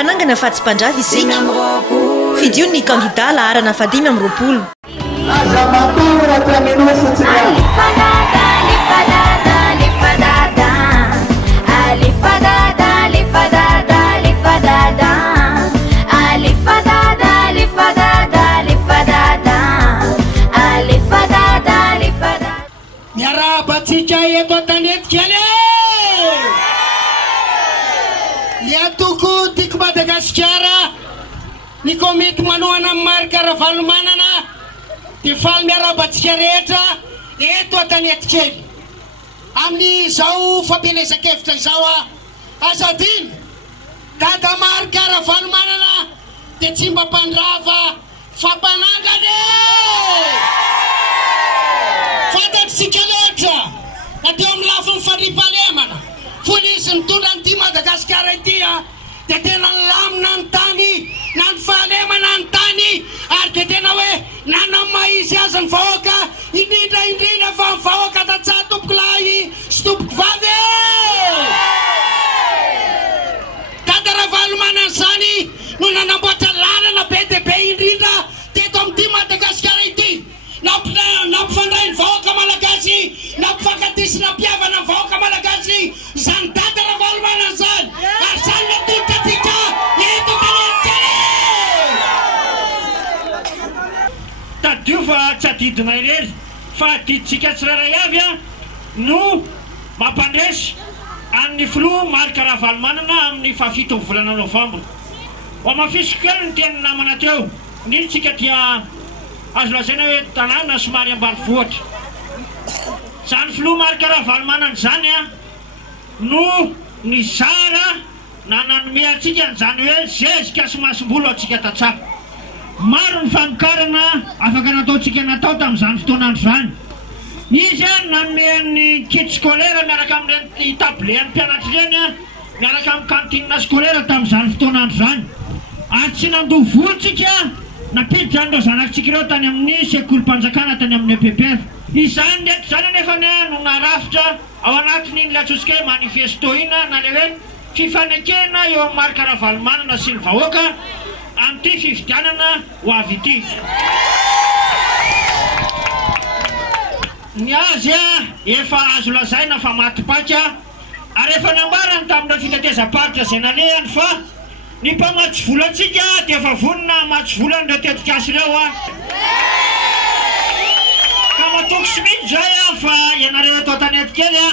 Panangana fatsy mpandrafy isika fidio ny kandida laharana 520. Miarabatsika eto an-tanetikely liatoko tiako Madagasikara ny komety manohana amin'ny marika Ravalomanana dia faly miarabatsika rehetra eto an-tanetikely amin'izao fampelezan-kevitra izao azadiny dada marika Ravalomanana dia tsy mba mpandrava fampanangany fantatsika loatra na teo amin'ny lafiny fandriampahalemana fony izy mitondra an'ity Madagasikara ity dia tena nilamina ny tany na ny fahalemana ny tany ary dia tena hoe nanamaha izy azy ny vahoaka indrindra fa ny vahoaka tatsaha tompoko lahy sy tompoko vavy dada Ravalomanana zany no nanamboatra lalana be dia be indrindra teto amin'ity Madagasikara ity nampifandray ny vahoaka malagasy nampifankatisy nampiavana ny vahoaka malagasy zany dada Ravalomanana zany ary zany natolotra atsika eto tanetikely tadio fa tsy adidina irery fa adiditsika tsirairay avy no mampandresy amin'ny filoha marika Ravalomanana amin'ny 7 volana novambra ho mafisiko kely ny teny namana teo nitsika dia azo lazaina hoe tanàna somary ambanivohitra zany filoha marika Ravalomanana zany no nizara na nanome atsika n'izany hoe zezika sy masom-bolo atsika tatsaha maro ny famokarana afaka nataotsika natao tamin'izany fotoanandro zany izy nanome ny kit scolaire miaraka amin'ireny tableny mpianatra ireny miaraka amin'ny kantinina scolaire tamin'izany fotoanandro zany ary tsy nandoha volontsika napiditra andreo zanakitsika ireo tany amin'ny sekolim-panjakana tany amin'ny EPPF izany ndraiky zany anefa no narafitra ao anatin'iny latsosika hoe manifesto ina na le hoe fifanekena eo amin'ny marika Ravalomanana sy ny vahoaka amin'ity fifidianana ho avy ity ny azy efa azo lazaina fa matipaika ary efa nambarany tamin'ireo fitetezam-paritra zay nalehany fa ny mpamatsy vola atsika dia efa vonina matsy vola n'ireo tetikasy ireo ka matoko simity zay fa ianareo eto an-tanetikely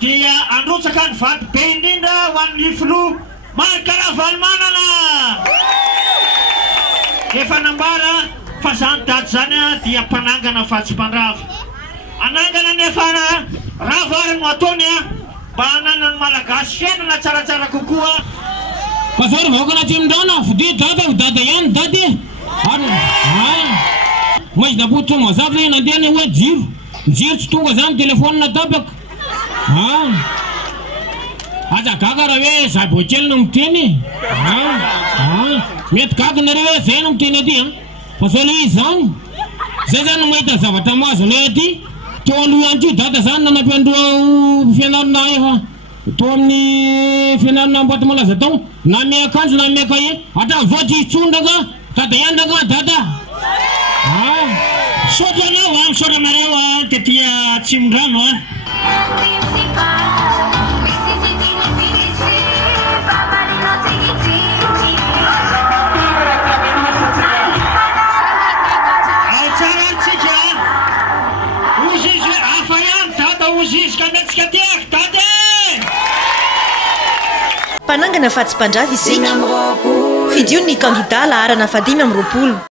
dia androtsaka ny vaty be indrindra ho an'ny filoha marika Ravalomanana efa nambara fa zany dady zany dia mpanangana fatsy mpandrava anangana nefa rava ary no ataony mba hananany malagasy fiainana tsaratsara kokoa fa zao vahoaka anaty amin'irana vidia dada ihany dady moizy naboto mazava zany nandehany hoe jiro tsy tonga zany telefônina dabaka aza gaga raha hoe zaboakely no miteny mety gaga nareo hoe zay no miteny aty fa zao le izy zany zay zany mahita zavatra mahazo le aty teo aloha ihany ty dada zany nanampiandroa fianarana efa to amin'ny fianarana mboaty malaza tao na me akanjo na me kaye atao voaty itsondraka dada ihany draka dada sotro anao misaotra mareo tetia Tsimondrano tsara antsika ozy izy hafa ihany dada ozy izy ka metsika tiako dada Panangana fatsy mpandrafy isika fidio ny kandida laharana 520.